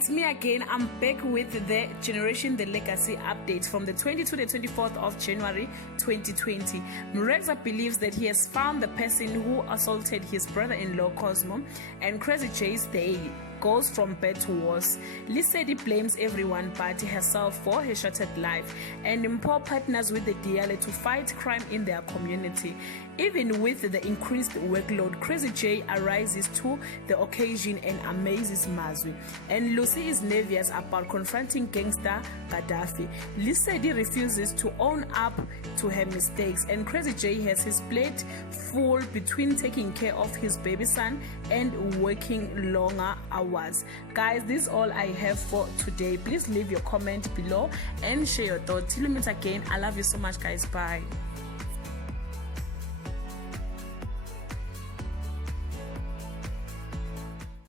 It's me again. I'm back with the Generation The Legacy update from the 20 to the 24th of January 2020. Mreza believes that he has found the person who assaulted his brother-in-law Cosmo, and Crazy J's day goes from bad to worse. Lesedi blames everyone but herself for her shattered life, and Mpo partners with the DLA to fight crime in their community. Even with the increased workload, Crazy J arises to the occasion and amazes Mazwi. And Lucy is nervous about confronting gangster Gaddafi. Lesedi refuses to own up to her mistakes, and Crazy J has his plate full between taking care of his baby son and working longer hours. Guys, this is all I have for today. Please leave your comment below and share your thoughts. Till we meet again, I love you so much, guys. Bye.